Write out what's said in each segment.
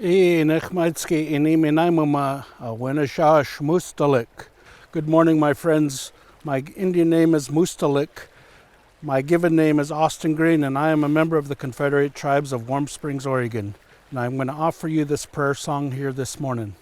Good morning, my friends. My Indian name is Mustalik. My given name is Austin Green, and I am a member of the Confederate Tribes of Warm Springs, Oregon. And I'm going to offer you this prayer song here this morning.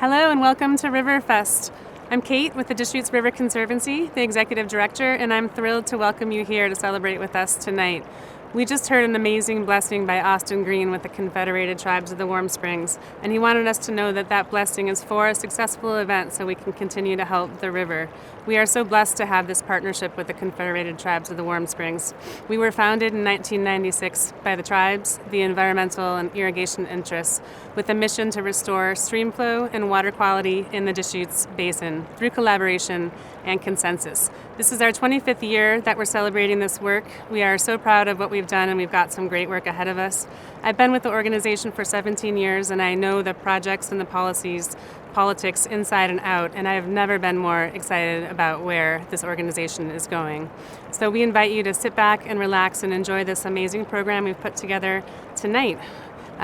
Hello and welcome to Riverfest. I'm Kate with the Deschutes River Conservancy, the Executive Director, and I'm thrilled to welcome you here to celebrate with us tonight. We just heard an amazing blessing by Austin Green with the Confederated Tribes of the Warm Springs, and he wanted us to know that that blessing is for a successful event so we can continue to help the river. We are so blessed to have this partnership with the Confederated Tribes of the Warm Springs. We were founded in 1996 by the tribes, the environmental and irrigation interests, with a mission to restore stream flow and water quality in the Deschutes Basin through collaboration and consensus. This is our 25th year that we're celebrating this work. We are so proud of what we've done, and we've got some great work ahead of us. I've been with the organization for 17 years, and I know the projects and the politics inside and out, and I have never been more excited about where this organization is going. So we invite you to sit back and relax and enjoy this amazing program we've put together tonight.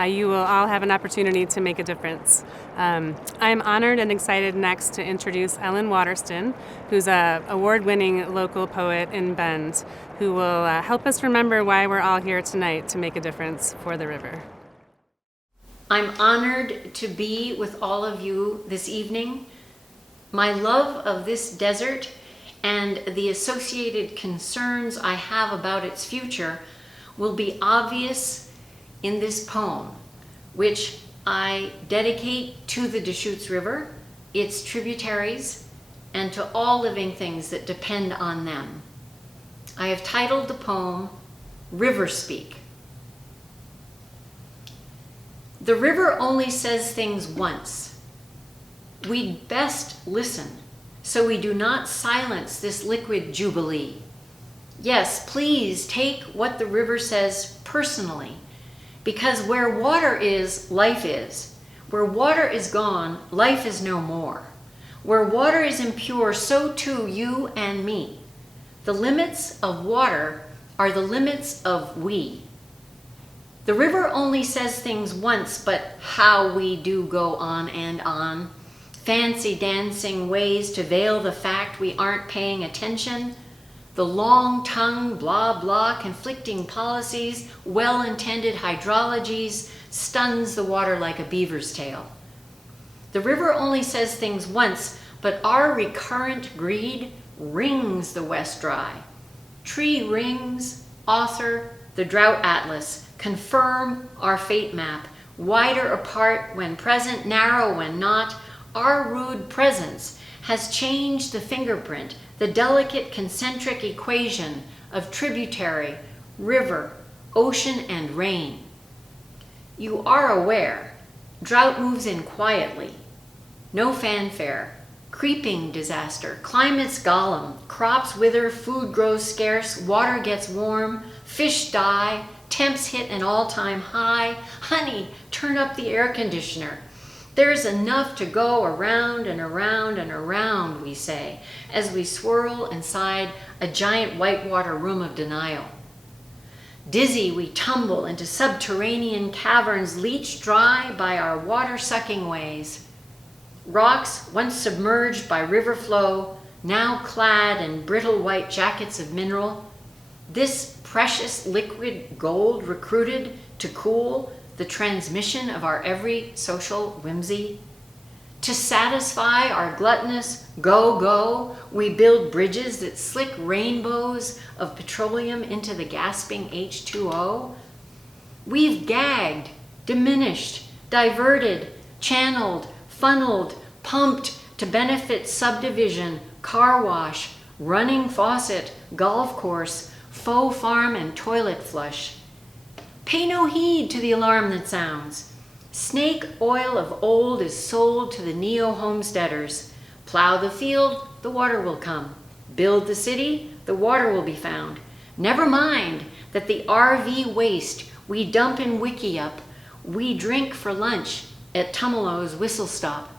You will all have an opportunity to make a difference. I'm honored and excited next to introduce Ellen Waterston, who's an award-winning local poet in Bend, who will help us remember why we're all here tonight to make a difference for the river. I'm honored to be with all of you this evening. My love of this desert and the associated concerns I have about its future will be obvious in this poem, which I dedicate to the Deschutes River, its tributaries, and to all living things that depend on them. I have titled the poem, River Speak. The river only says things once, we'd best listen so we do not silence this liquid jubilee. Yes, please take what the river says personally, because where water is, life is. Where water is gone, life is no more. Where water is impure, so too you and me. The limits of water are the limits of we. The river only says things once, but how we do go on and on. Fancy dancing ways to veil the fact we aren't paying attention. The long tongue, blah blah, conflicting policies, well-intended hydrologies, stuns the water like a beaver's tail. The river only says things once, but our recurrent greed wrings the West dry. Tree rings, author, the drought atlas, confirm our fate map, wider apart when present, narrow when not. Our rude presence has changed the fingerprint, the delicate concentric equation of tributary, river, ocean, and rain. You are aware, drought moves in quietly. No fanfare, creeping disaster, climate's golem, crops wither, food grows scarce, water gets warm, fish die, temps hit an all-time high. Honey, turn up the air conditioner. There's enough to go around and around and around, we say, as we swirl inside a giant whitewater room of denial. Dizzy, we tumble into subterranean caverns leached dry by our water-sucking ways. Rocks once submerged by river flow, now clad in brittle white jackets of mineral. This precious liquid gold recruited to cool the transmission of our every social whimsy. To satisfy our gluttonous go, we build bridges that slick rainbows of petroleum into the gasping H2O. We've gagged, diminished, diverted, channeled, funneled, pumped to benefit subdivision, car wash, running faucet, golf course, faux farm, and toilet flush. Pay no heed to the alarm that sounds. Snake oil of old is sold to the neo-homesteaders. Plow the field, the water will come. Build the city, the water will be found. Never mind that the RV waste we dump in Wickiup, we drink for lunch at Tumalo's whistle stop.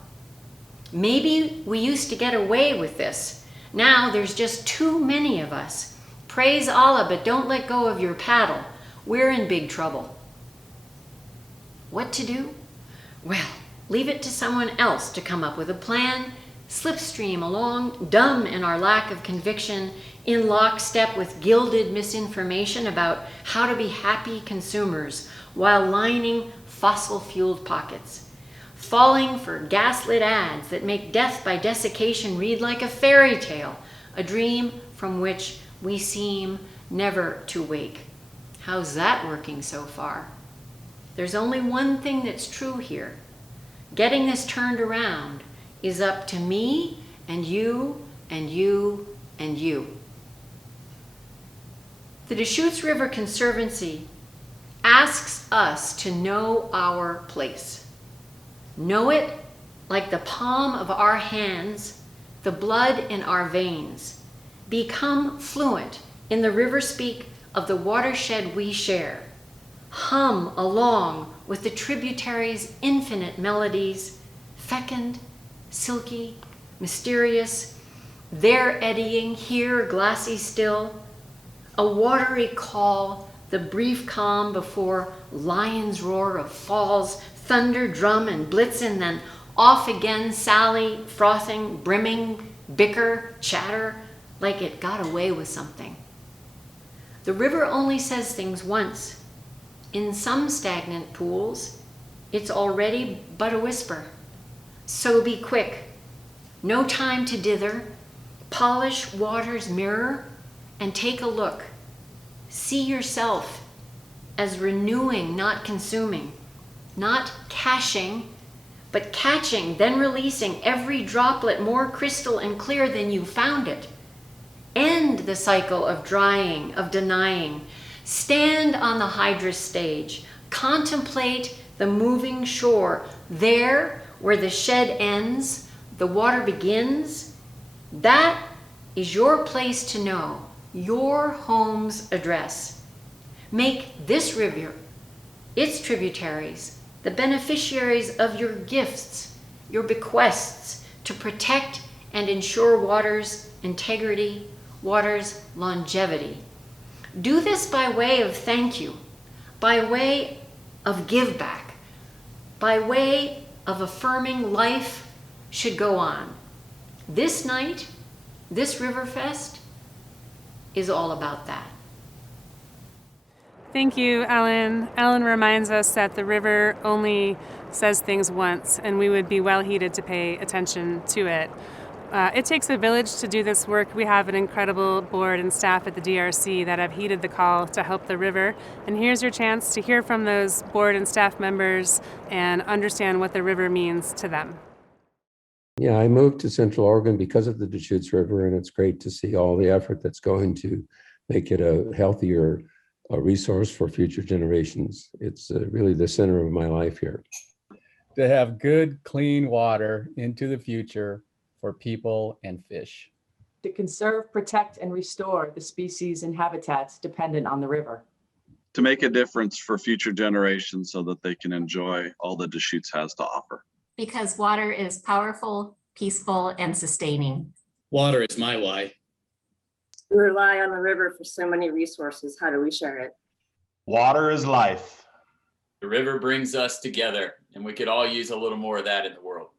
Maybe we used to get away with this. Now there's just too many of us. Praise Allah, but don't let go of your paddle. We're in big trouble. What to do? Well, leave it to someone else to come up with a plan, slipstream along, dumb in our lack of conviction, in lockstep with gilded misinformation about how to be happy consumers while lining fossil-fueled pockets, falling for gaslit ads that make death by desiccation read like a fairy tale, a dream from which we seem never to wake. How's that working so far? There's only one thing that's true here. Getting this turned around is up to me and you and you and you. The Deschutes River Conservancy asks us to know our place. Know it like the palm of our hands, the blood in our veins. Become fluent in the river speak of the watershed we share. Hum along with the tributaries' infinite melodies, fecund, silky, mysterious, there eddying, here glassy still, a watery call, the brief calm before lion's roar of falls, thunder, drum, and blitzen, then off again, sally, frothing, brimming, bicker, chatter, like it got away with something. The river only says things once. In some stagnant pools, it's already but a whisper. So be quick. No time to dither. Polish water's mirror and take a look. See yourself as renewing, not consuming, not caching, but catching, then releasing every droplet more crystal and clear than you found it. End the cycle of drying, of denying. Stand on the hydrous stage. Contemplate the moving shore, there where the shed ends, the water begins, that is your place to know, your home's address. Make this river, its tributaries, the beneficiaries of your gifts, your bequests to protect and ensure water's integrity, water's longevity. Do this by way of thank you, by way of give back, by way of affirming life should go on. This night, this Riverfest is all about that. Thank you, Ellen. Ellen reminds us that the river only says things once, and we would be well heeded to pay attention to it. It takes a village to do this work. We have an incredible board and staff at the DRC that have heeded the call to help the river. And here's your chance to hear from those board and staff members and understand what the river means to them. Yeah, I moved to Central Oregon because of the Deschutes River, and it's great to see all the effort that's going to make it a healthier resource for future generations. It's really the center of my life here. To have good, clean water into the future for people and fish. To conserve, protect, and restore the species and habitats dependent on the river. To make a difference for future generations so that they can enjoy all that Deschutes has to offer. Because water is powerful, peaceful, and sustaining. Water is my why. We rely on the river for so many resources. How do we share it? Water is life. The river brings us together, and we could all use a little more of that in the world.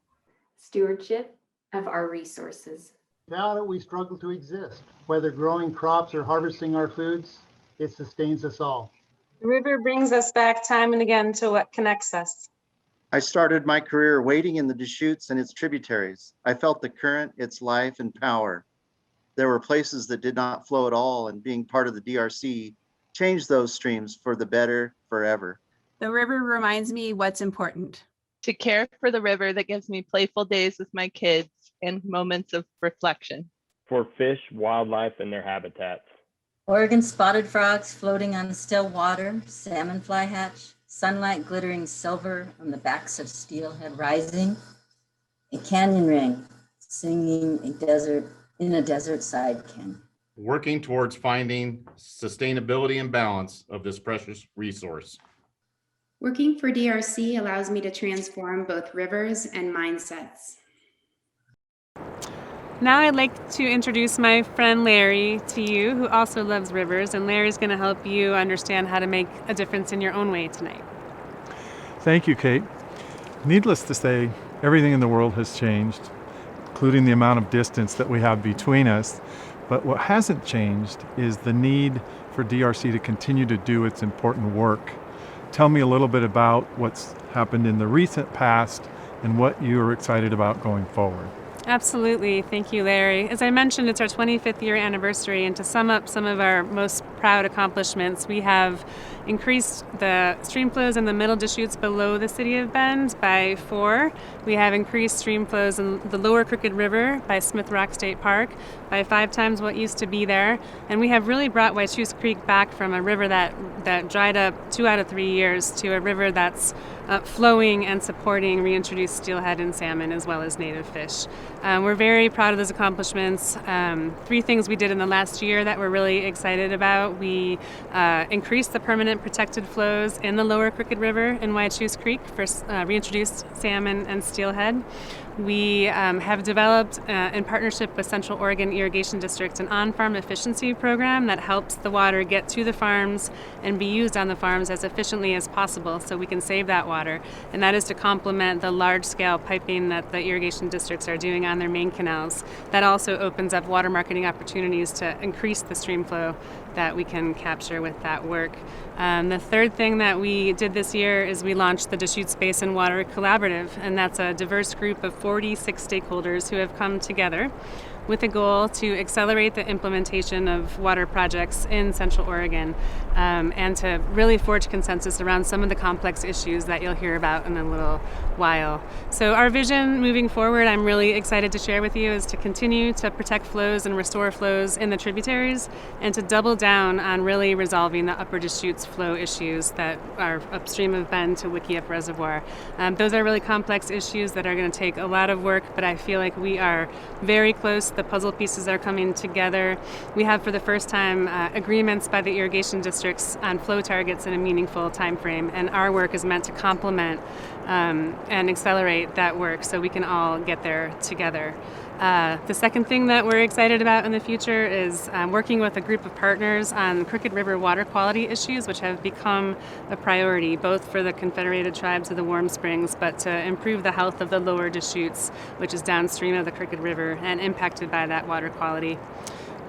Stewardship of our resources. Without it, we struggle to exist. Whether growing crops or harvesting our foods, it sustains us all. The river brings us back time and again to what connects us. I started my career wading in the Deschutes and its tributaries. I felt the current, its life and power. There were places that did not flow at all, and being part of the DRC changed those streams for the better forever. The river reminds me what's important. To care for the river that gives me playful days with my kids and moments of reflection. For fish, wildlife, and their habitats. Oregon spotted frogs floating on still water, salmon flyhatch, sunlight glittering silver on the backs of steelhead rising, a canyon ring singing in a desert side canyon. Working towards finding sustainability and balance of this precious resource. Working for DRC allows me to transform both rivers and mindsets. Now I'd like to introduce my friend Larry to you, who also loves rivers, and Larry's going to help you understand how to make a difference in your own way tonight. Thank you, Kate. Needless to say, everything in the world has changed, including the amount of distance that we have between us. But what hasn't changed is the need for DRC to continue to do its important work. Tell me a little bit about what's happened in the recent past and what you're excited about going forward. Absolutely. Thank you, Larry. As I mentioned, it's our 25th year anniversary, and to sum up some of our most proud accomplishments, we have increased the stream flows in the middle Deschutes below the city of Bend by 4. We have increased stream flows in the lower Crooked River by Smith Rock State Park by 5 times what used to be there. And we have really brought Deschutes Creek back from a river that dried up 2 out of 3 years to a river that's flowing and supporting reintroduced steelhead and salmon as well as native fish. We're very proud of those accomplishments. 3 things we did in the last year that we're really excited about. We increased the permanent protected flows in the lower Crooked River in Deschutes Creek for reintroduced salmon and steelhead. We have developed, in partnership with Central Oregon Irrigation District, an on-farm efficiency program that helps the water get to the farms and be used on the farms as efficiently as possible so we can save that water. And that is to complement the large-scale piping that the irrigation districts are doing on their main canals. That also opens up water marketing opportunities to increase the stream flow that we can capture with that work. The third thing that we did this year is we launched the Deschutes Basin Water Collaborative, and that's a diverse group of 46 stakeholders who have come together with a goal to accelerate the implementation of water projects in Central Oregon, and to really forge consensus around some of the complex issues that you'll hear about in a little while. So our vision moving forward, I'm really excited to share with you, is to continue to protect flows and restore flows in the tributaries, and to double down on really resolving the upper Deschutes flow issues that are upstream of Bend to Wickiup Reservoir. Those are really complex issues that are going to take a lot of work, but I feel like we are very close. The puzzle pieces are coming together. We have for the first time agreements by the irrigation districts on flow targets in a meaningful time frame, and our work is meant to complement and accelerate that work so we can all get there together. The second thing that we're excited about in the future is working with a group of partners on Crooked River water quality issues, which have become a priority both for the Confederated Tribes of the Warm Springs, but to improve the health of the lower Deschutes, which is downstream of the Crooked River and impacted by that water quality.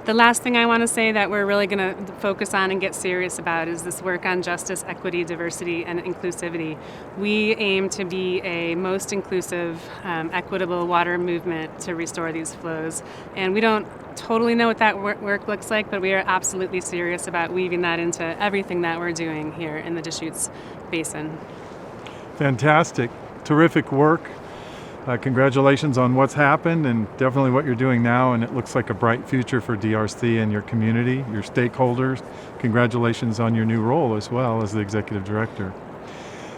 The last thing I want to say that we're really going to focus on and get serious about is this work on justice, equity, diversity, and inclusivity. We aim to be a most inclusive, equitable water movement to restore these flows. And we don't totally know what that work looks like, but we are absolutely serious about weaving that into everything that we're doing here in the Deschutes Basin. Fantastic. Terrific work. Congratulations on what's happened and definitely what you're doing now, and it looks like a bright future for DRC and your community, your stakeholders. Congratulations on your new role as well as the executive director.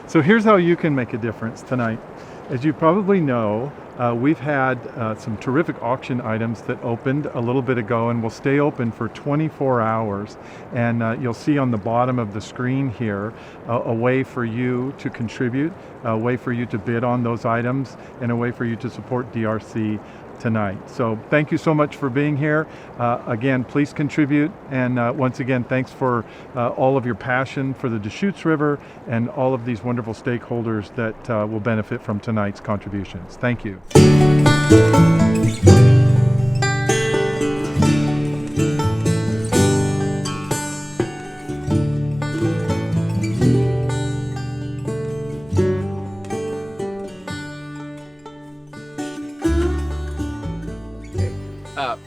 So here's how you can make a difference tonight. As you probably know, we've had some terrific auction items that opened a little bit ago and will stay open for 24 hours. And you'll see on the bottom of the screen here a way for you to contribute, a way for you to bid on those items, and a way for you to support DRC tonight. So thank you so much for being here. Again, please contribute. And once again, thanks for all of your passion for the Deschutes River and all of these wonderful stakeholders that will benefit from tonight's contributions. Thank you.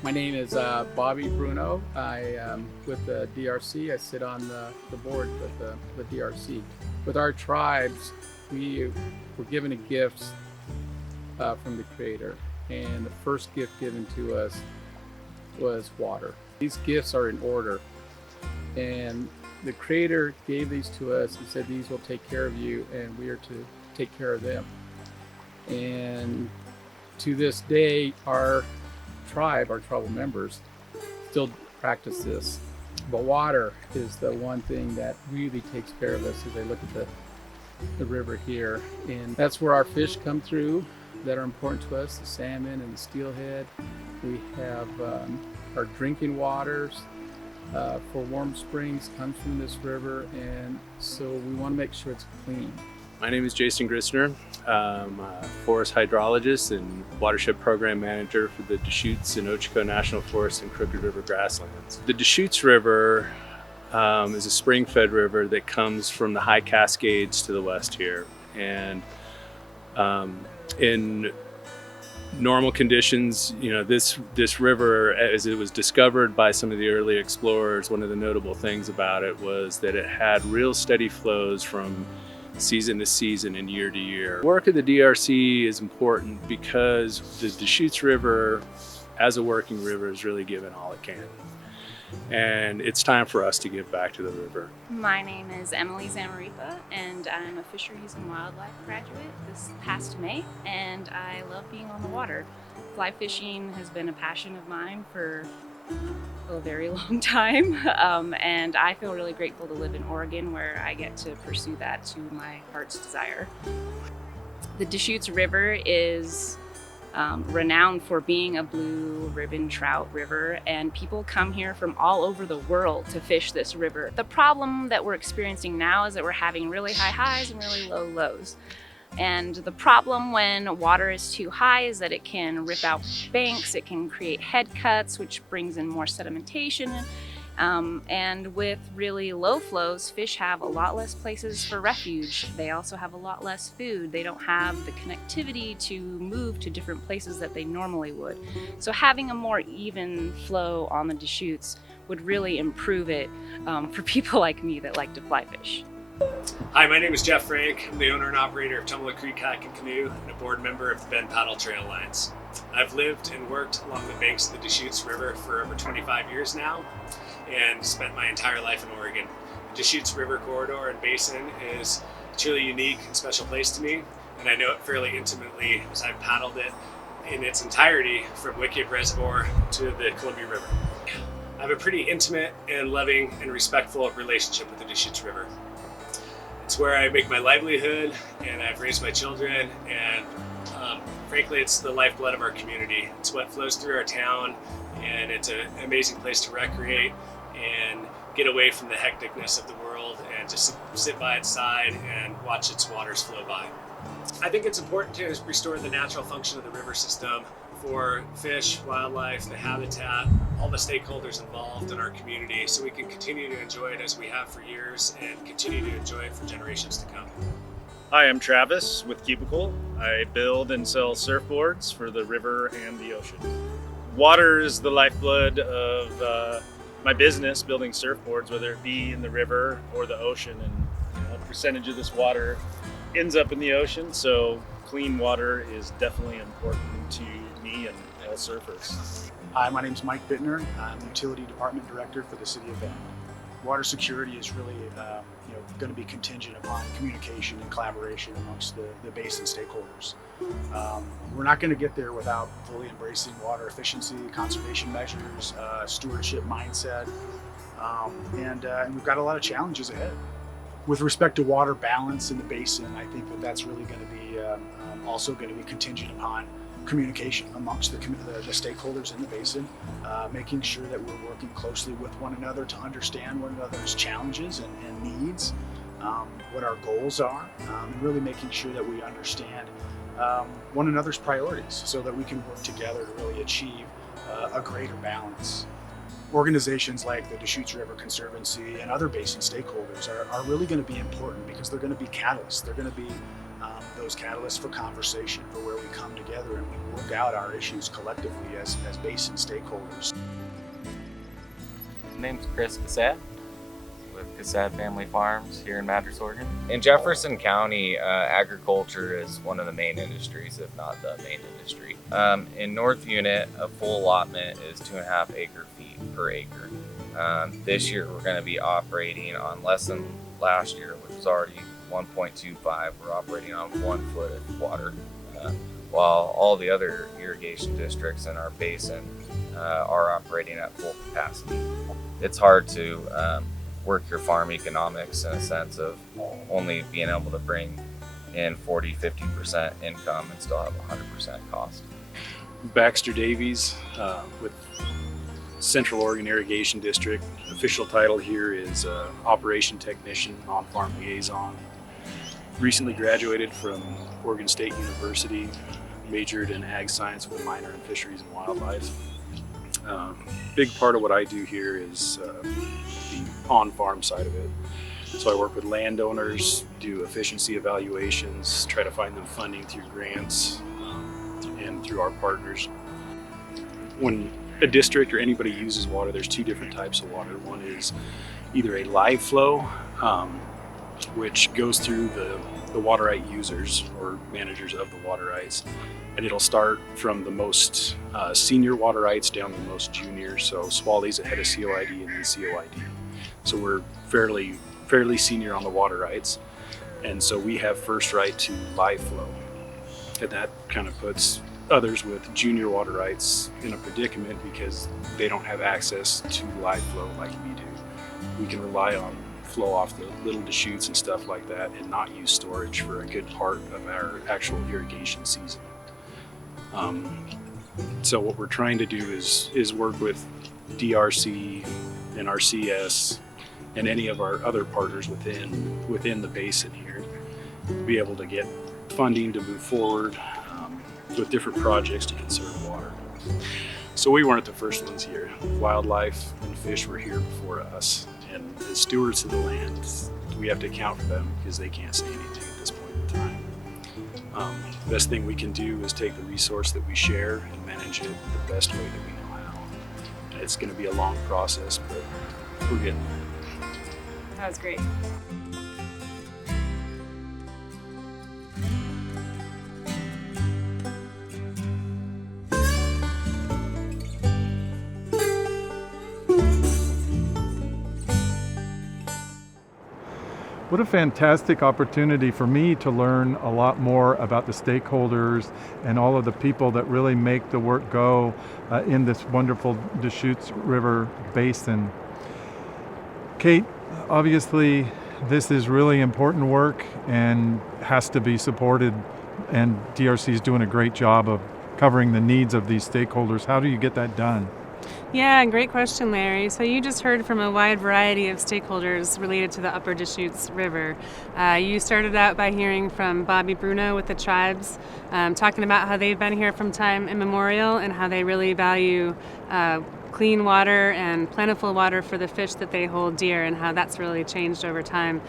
My name is Bobby Bruno. I am with the DRC. I sit on the board with the DRC. With our tribes, we were given a gift from the Creator, and the first gift given to us was water. These gifts are in order, and the Creator gave these to us and said these will take care of you, and we are to take care of them. And to this day, our tribal members still practice this. But water is the one thing that really takes care of us as I look at the river here. And that's where our fish come through that are important to us, the salmon and the steelhead. We have our drinking waters for Warm Springs comes from this river, and so we want to make sure it's clean. My name is Jason Grissner. I'm a forest hydrologist and watershed program manager for the Deschutes and Ochiko National Forest and Crooked River grasslands. The Deschutes River is a spring-fed river that comes from the high Cascades to the west here. And in normal conditions, you know, this river, as it was discovered by some of the early explorers, one of the notable things about it was that it had real steady flows from season to season and year to year. Work of the DRC is important because the Deschutes River, as a working river, is really given all it can. And it's time for us to give back to the river. My name is Emily Zamaripa, and I'm a fisheries and wildlife graduate this past May, and I love being on the water. Fly fishing has been a passion of mine for a very long time, and I feel really grateful to live in Oregon where I get to pursue that to my heart's desire. The Deschutes River is renowned for being a blue ribbon trout river, and people come here from all over the world to fish this river. The problem that we're experiencing now is that we're having really high highs and really low lows. And the problem when water is too high is that it can rip out banks, it can create head cuts, which brings in more sedimentation, And with really low flows, fish have a lot less places for refuge. They also have a lot less food. They don't have the connectivity to move to different places that they normally would. So having a more even flow on the Deschutes would really improve it for people like me that like to fly fish. Hi, my name is Jeff Frank. I'm the owner and operator of Tumbler Creek Kayak and Canoe and a board member of the Bend Paddle Trail Alliance. I've lived and worked along the banks of the Deschutes River for over 25 years now and spent my entire life in Oregon. The Deschutes River corridor and basin is a truly unique and special place to me, and I know it fairly intimately as I've paddled it in its entirety from Wicked Reservoir to the Columbia River. I have a pretty intimate and loving and respectful relationship with the Deschutes River. It's where I make my livelihood and I've raised my children, and frankly, it's the lifeblood of our community. It's what flows through our town, and it's an amazing place to recreate and get away from the hecticness of the world and just sit by its side and watch its waters flow by. I think it's important to restore the natural function of the river system for fish, wildlife, the habitat, all the stakeholders involved in our community, so we can continue to enjoy it as we have for years and continue to enjoy it for generations to come. Hi, I'm Travis with Cubicle. I build and sell surfboards for the river and the ocean. Water is the lifeblood of my business, building surfboards, whether it be in the river or the ocean, and a percentage of this water ends up in the ocean, so clean water is definitely important to me and all surfers. Hi, my name is Mike Bittner. I'm Utility Department Director for the City of Bend. Water security is really going to be contingent upon communication and collaboration amongst the basin stakeholders. We're not going to get there without fully embracing water efficiency, conservation measures, stewardship mindset, and we've got a lot of challenges ahead. With respect to water balance in the basin, I think that's really going to be also going to be contingent upon communication amongst the stakeholders in the basin, making sure that we're working closely with one another to understand one another's challenges and needs, what our goals are, and really making sure that we understand one another's priorities so that we can work together to really achieve a greater balance. Organizations like the Deschutes River Conservancy and other basin stakeholders are really going to be important because they're going to be catalysts. They're going to be those catalysts for conversation, for where we come together and we work out our issues collectively as basin stakeholders. My name's Chris Cassad with Cassad Family Farms here in Madras, Oregon. In Jefferson County, agriculture is one of the main industries, if not the main industry. In North Unit, a full allotment is 2.5 acre-feet per acre. This year, we're going to be operating on less than last year, which was already 1.25. We're operating on 1 foot of water, while all the other irrigation districts in our basin are operating at full capacity. It's hard to work your farm economics in a sense of only being able to bring in 40-50% income and still have 100% cost. Baxter Davies with Central Oregon Irrigation District. Official title here is Operation Technician, On-Farm Liaison. Recently graduated from Oregon State University, majored in ag science with a minor in fisheries and wildlife. Big part of what I do here is the on-farm side of it. So I work with landowners, do efficiency evaluations, try to find them funding through grants and through our partners. When a district or anybody uses water, there's 2 different types of water. One is either a live flow, which goes through the water right users or managers of the water rights, and it'll start from the most senior water rights down to the most junior. So Swaley's ahead of COID and then COID. So we're fairly senior on the water rights, and so we have first right to live flow, and that kind of puts others with junior water rights in a predicament because they don't have access to live flow like we do. We can rely on flow off the little Deschutes and stuff like that and not use storage for a good part of our actual irrigation season. So what we're trying to do is work with DRC and RCS and any of our other partners within the basin here to be able to get funding to move forward with different projects to conserve water. So we weren't the first ones here. Wildlife and fish were here before us. And as stewards of the land, we have to account for them because they can't say anything at this point in time. The best thing we can do is take the resource that we share and manage it the best way that we know how. And it's going to be a long process, but we're getting there. That was great. What a fantastic opportunity for me to learn a lot more about the stakeholders and all of the people that really make the work go in this wonderful Deschutes River basin. Kate, obviously this is really important work and has to be supported, and DRC is doing a great job of covering the needs of these stakeholders. How do you get that done? Yeah, great question, Larry. So you just heard from a wide variety of stakeholders related to the Upper Deschutes River. You started out by hearing from Bobby Bruno with the tribes, talking about how they've been here from time immemorial and how they really value clean water and plentiful water for the fish that they hold dear, and how that's really changed over time.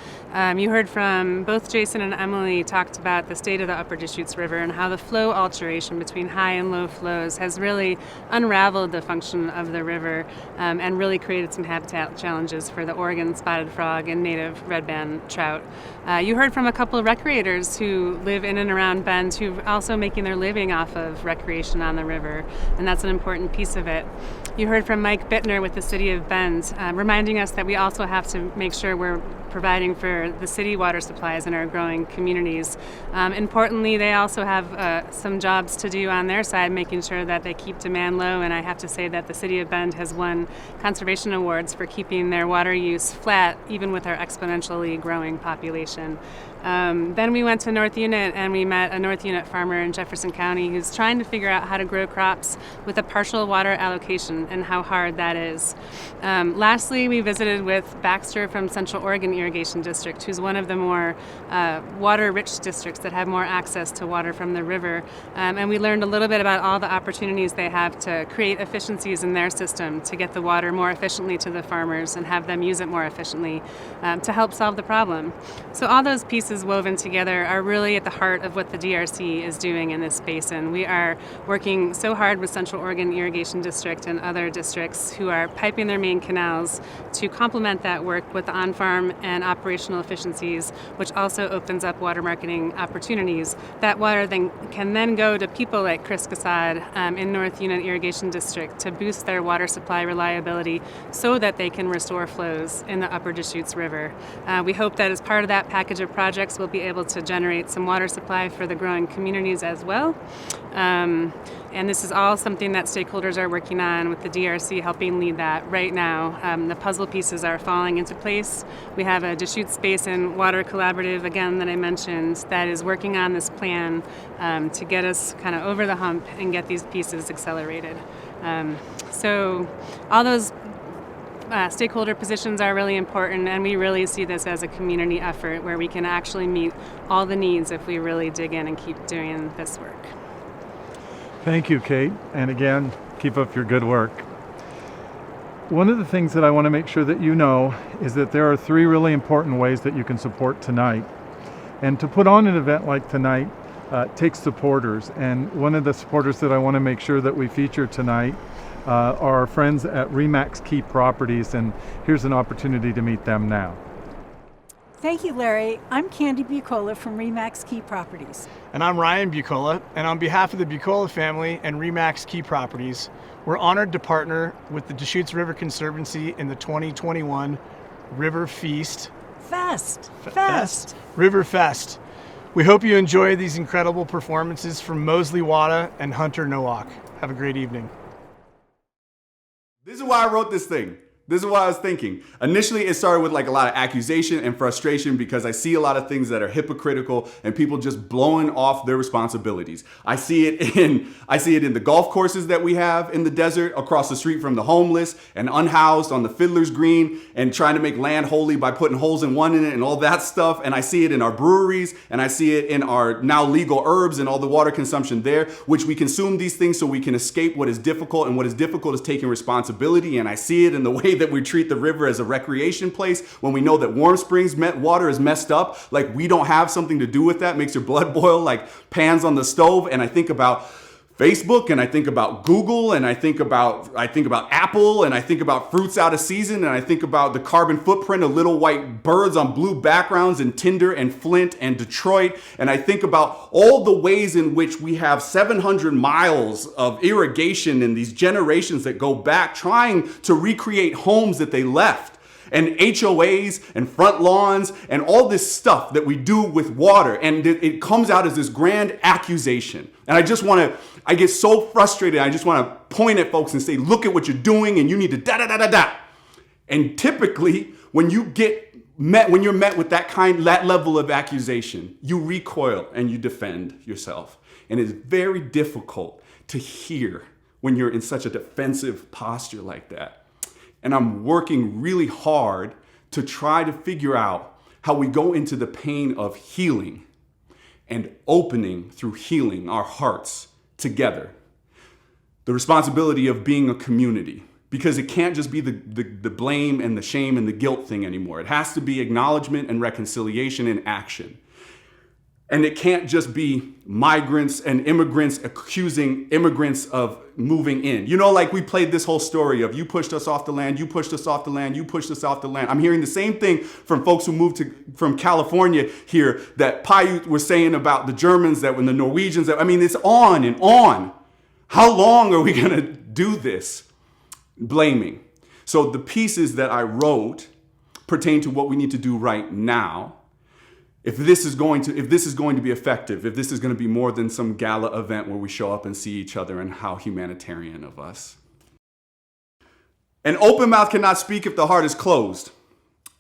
You heard from both Jason and Emily talked about the state of the Upper Deschutes River and how the flow alteration between high and low flows has really unraveled the function of the river and really created some habitat challenges for the Oregon spotted frog and native redband trout. You heard from a couple of recreators who live in and around Bend who are also making their living off of recreation on the river, and that's an important piece of it. You heard from Mike Bittner with the City of Bend, reminding us that we also have to make sure we're providing for the city water supplies in our growing communities. Importantly, they also have some jobs to do on their side, making sure that they keep demand low, and I have to say that the City of Bend has won conservation awards for keeping their water use flat, even with our exponentially growing population. Then we went to North Unit and we met a North Unit farmer in Jefferson County who's trying to figure out how to grow crops with a partial water allocation and how hard that is. Lastly, we visited with Baxter from Central Oregon Irrigation District, who's one of the more water-rich districts that have more access to water from the river. And we learned a little bit about all the opportunities they have to create efficiencies in their system to get the water more efficiently to the farmers and have them use it more efficiently to help solve the problem. So all those pieces woven together are really at the heart of what the DRC is doing in this basin. We are working so hard with Central Oregon Irrigation District and other districts who are piping their main canals to complement that work with the on-farm and operational efficiencies, which also opens up water marketing opportunities. That water can then go to people like Chris Cassad in North Unit Irrigation District to boost their water supply reliability so that they can restore flows in the Upper Deschutes River. We hope that as part of that package of projects, we'll be able to generate some water supply for the growing communities as well. And this is all something that stakeholders are working on with the DRC helping lead that right now. The puzzle pieces are falling into place. We have a Deschutes Basin Water Collaborative, again, that I mentioned, that is working on this plan to get us kind of over the hump and get these pieces accelerated. So all those stakeholder positions are really important, and we really see this as a community effort where we can actually meet all the needs if we really dig in and keep doing this work. Thank you, Kate. And again, keep up your good work. One of the things that I want to make sure that you know is that there are 3 really important ways that you can support tonight. And to put on an event like tonight takes supporters. And one of the supporters that I want to make sure that we feature tonight are our friends at Remax Key Properties, and here's an opportunity to meet them now. Thank you, Larry. I'm Candy Bucola from Remax Key Properties. And I'm Ryan Bucola, and on behalf of the Bucola family and Remax Key Properties, we're honored to partner with the Deschutes River Conservancy in the 2021 River Feast. Fest. River Fest. We hope you enjoy these incredible performances from Mosley Wada and Hunter Nowak. Have a great evening. This is why I wrote this thing. This is what I was thinking. Initially, it started with like a lot of accusation and frustration because I see a lot of things that are hypocritical and people just blowing off their responsibilities. I see it in the golf courses that we have in the desert across the street from the homeless and unhoused on the Fiddler's Green and trying to make land holy by putting holes in one in it and all that stuff. And I see it in our breweries and I see it in our now legal herbs and all the water consumption there, which we consume these things so we can escape what is difficult, and what is difficult is taking responsibility. And I see it in the way that we treat the river as a recreation place when we know that Warm Springs water is messed up. Like we don't have something to do with that. Makes your blood boil like pans on the stove. And I think about Facebook and I think about Google and I think about Apple and I think about fruits out of season and I think about the carbon footprint of little white birds on blue backgrounds in Tinder and Flint and Detroit. And I think about all the ways in which we have 700 miles of irrigation in these generations that go back trying to recreate homes that they left. And HOAs and front lawns and all this stuff that we do with water. And it comes out as this grand accusation. And I get so frustrated. I just want to point at folks and say, look at what you're doing and you need to da-da-da-da-da. And typically, when you're met with that level of accusation, you recoil and you defend yourself. And it's very difficult to hear when you're in such a defensive posture like that. And I'm working really hard to try to figure out how we go into the pain of healing and opening through healing our hearts together. The responsibility of being a community, because it can't just be the blame and the shame and the guilt thing anymore. It has to be acknowledgement and reconciliation in action. And it can't just be migrants and immigrants accusing immigrants of moving in. You know, like we played this whole story of you pushed us off the land, you pushed us off the land, you pushed us off the land. I'm hearing the same thing from folks who moved from California here that Paiute was saying about the Germans, that when the Norwegians, it's on and on. How long are we gonna do this? Blaming. So the pieces that I wrote pertain to what we need to do right now. If this is going to be effective, if this is going to be more than some gala event where we show up and see each other, and how humanitarian of us. An open mouth cannot speak if the heart is closed,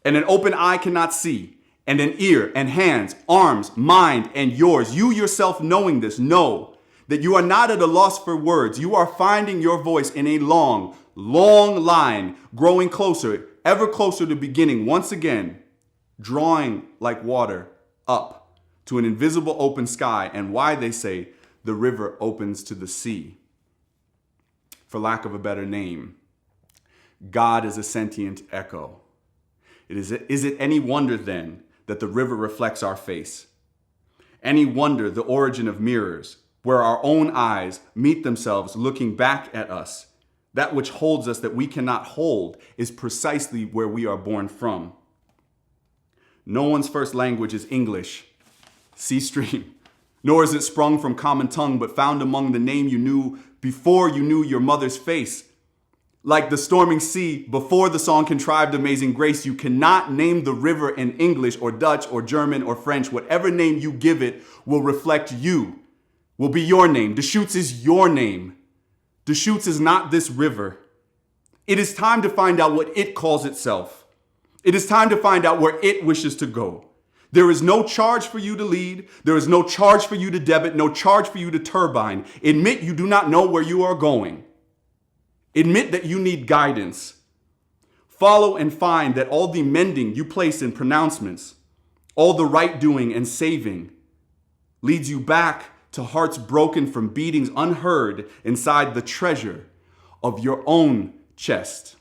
and an open eye cannot see, and an ear and hands, arms, mind, and yours. You yourself knowing this, know that you are not at a loss for words. You are finding your voice in a long, long line, growing closer, ever closer to beginning once again, drawing like water up to an invisible open sky, and why they say the river opens to the sea. For lack of a better name, God is a sentient echo. Is it any wonder then that the river reflects our face? Any wonder the origin of mirrors, where our own eyes meet themselves looking back at us? That which holds us that we cannot hold is precisely where we are born from. No one's first language is English, sea stream, nor is it sprung from common tongue, but found among the name you knew before you knew your mother's face. Like the storming sea, before the song contrived amazing grace, you cannot name the river in English or Dutch or German or French. Whatever name you give it will reflect you, will be your name. Deschutes is your name. Deschutes is not this river. It is time to find out what it calls itself. It is time to find out where it wishes to go. There is no charge for you to lead. There is no charge for you to debit, no charge for you to turbine. Admit you do not know where you are going. Admit that you need guidance. Follow and find that all the mending you place in pronouncements, all the right doing and saving, leads you back to hearts broken from beatings unheard inside the treasure of your own chest.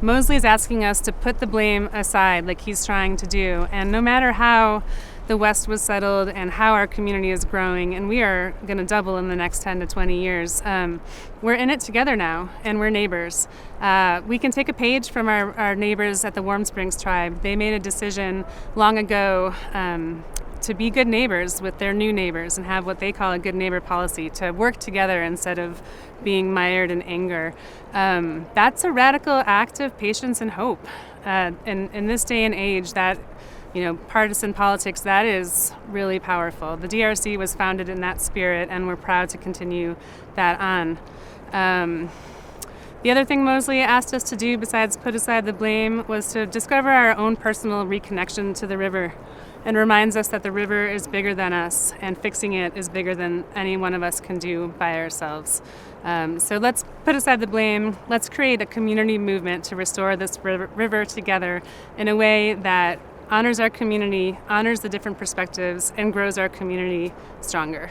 Mosley is asking us to put the blame aside like he's trying to do. And no matter how the West was settled and how our community is growing, and we are going to double in the next 10 to 20 years, we're in it together now, and we're neighbors. We can take a page from our neighbors at the Warm Springs tribe. They made a decision long ago to be good neighbors with their new neighbors and have what they call a good neighbor policy, to work together instead of being mired in anger. That's a radical act of patience and hope. In this day and age, that, partisan politics, that is really powerful. The DRC was founded in that spirit, and we're proud to continue that on. The other thing Mosley asked us to do besides put aside the blame was to discover our own personal reconnection to the river, and reminds us that the river is bigger than us and fixing it is bigger than any one of us can do by ourselves. So let's put aside the blame. Let's create a community movement to restore this river together in a way that honors our community, honors the different perspectives, and grows our community stronger.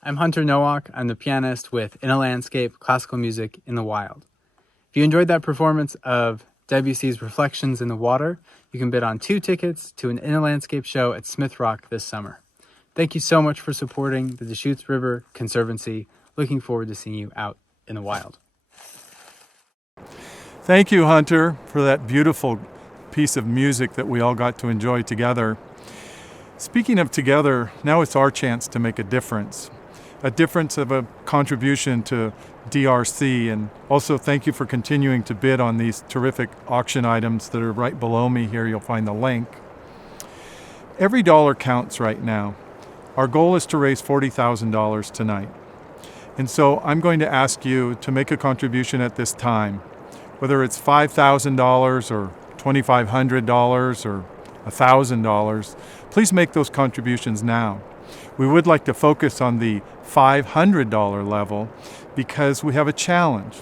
I'm Hunter Nowak. I'm the pianist with In a Landscape, Classical Music in the Wild. If you enjoyed that performance of Debussy's Reflections in the Water, you can bid on 2 tickets to an In a Landscape show at Smith Rock this summer. Thank you so much for supporting the Deschutes River Conservancy. Looking forward to seeing you out in the wild. Thank you, Hunter, for that beautiful piece of music that we all got to enjoy together. Speaking of together, now it's our chance to make a difference of a contribution to DRC. And also thank you for continuing to bid on these terrific auction items that are right below me here. You'll find the link. Every dollar counts right now. Our goal is to raise $40,000 tonight. And so I'm going to ask you to make a contribution at this time, whether it's $5,000 or $2,500 or $1,000. Please make those contributions now. We would like to focus on the $500 level because we have a challenge.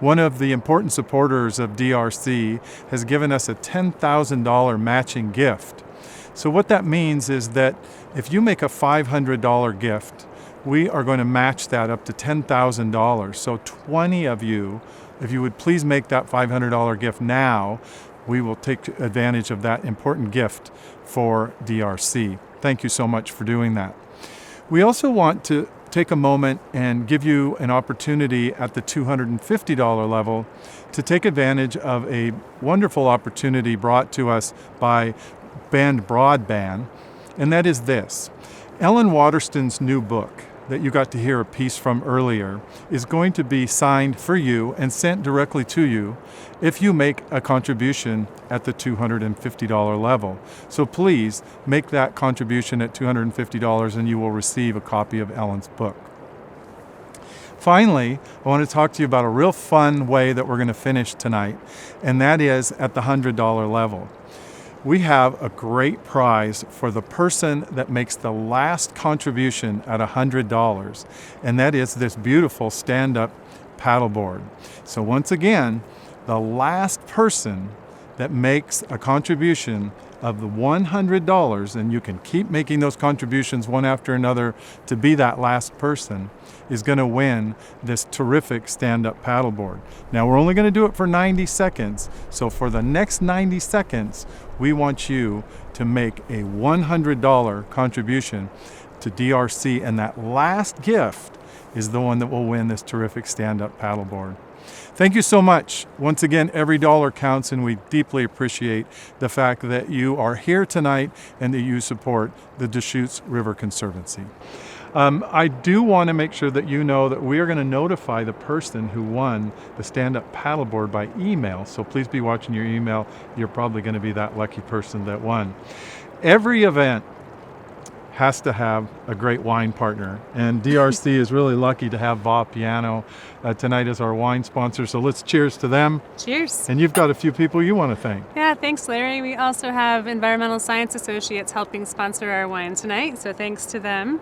One of the important supporters of DRC has given us a $10,000 matching gift. So what that means is that if you make a $500 gift, we are going to match that up to $10,000. So 20 of you, if you would please make that $500 gift now, we will take advantage of that important gift for DRC. Thank you so much for doing that. We also want to take a moment and give you an opportunity at the $250 level to take advantage of a wonderful opportunity brought to us by Band Broadband, and that is this. Ellen Waterston's new book that you got to hear a piece from earlier is going to be signed for you and sent directly to you if you make a contribution at the $250 level. So please make that contribution at $250 and you will receive a copy of Ellen's book. Finally, I want to talk to you about a real fun way that we're going to finish tonight, and that is at the $100 level. We have a great prize for the person that makes the last contribution at $100, and that is this beautiful stand-up paddleboard. So once again, the last person that makes a contribution of the $100, and you can keep making those contributions one after another to be that last person, is going to win this terrific stand-up paddleboard. Now we're only going to do it for 90 seconds, so for the next 90 seconds, we want you to make a $100 contribution to DRC, and that last gift is the one that will win this terrific stand-up paddleboard. Thank you so much. Once again, every dollar counts, and we deeply appreciate the fact that you are here tonight and that you support the Deschutes River Conservancy. I do want to make sure that you know that we are going to notify the person who won the stand-up paddleboard by email, so please be watching your email. You're probably going to be that lucky person that won. Every event has to have a great wine partner, and DRC is really lucky to have Va Piano tonight as our wine sponsor, so let's cheers to them. Cheers. And you've got a few people you want to thank. Yeah, thanks, Larry. We also have Environmental Science Associates helping sponsor our wine tonight, so thanks to them.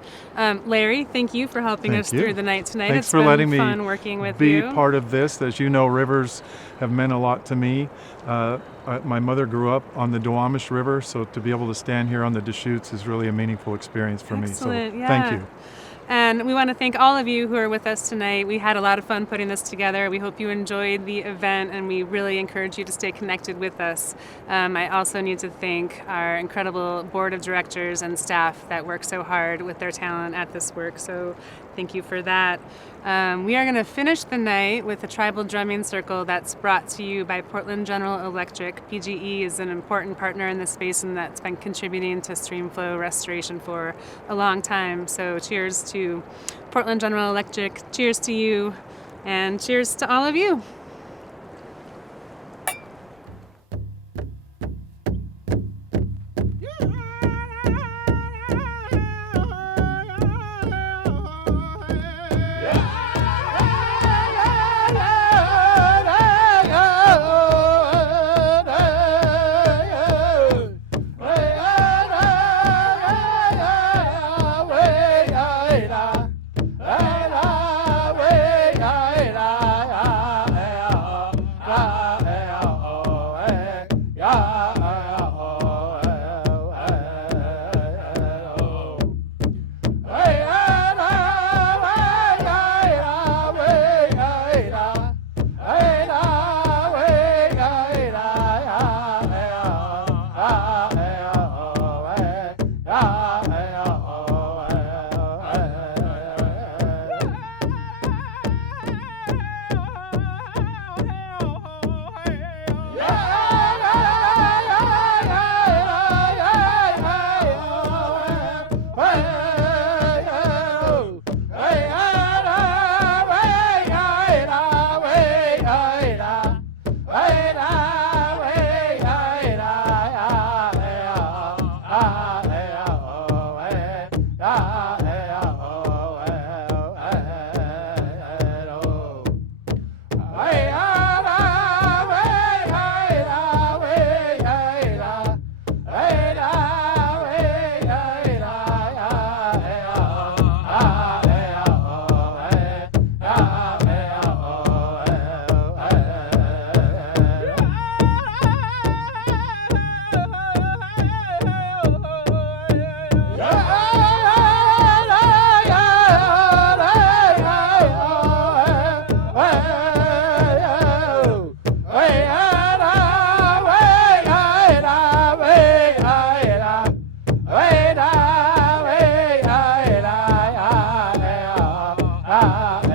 Larry, thank you for helping us through the night tonight. Thanks It's for been letting fun me working with be you. part of this. As you know, rivers have meant a lot to me. My mother grew up on the Duwamish River, so to be able to stand here on the Deschutes is really a meaningful experience for me. So thank you. And we want to thank all of you who are with us tonight. We had a lot of fun putting this together. We hope you enjoyed the event, and we really encourage you to stay connected with us. I also need to thank our incredible board of directors and staff that work so hard with their talent at this work, so thank you for that. We are going to finish the night with a tribal drumming circle that's brought to you by Portland General Electric. PGE is an important partner in this basin that's been contributing to stream flow restoration for a long time. So cheers to Portland General Electric, cheers to you, and cheers to all of you. I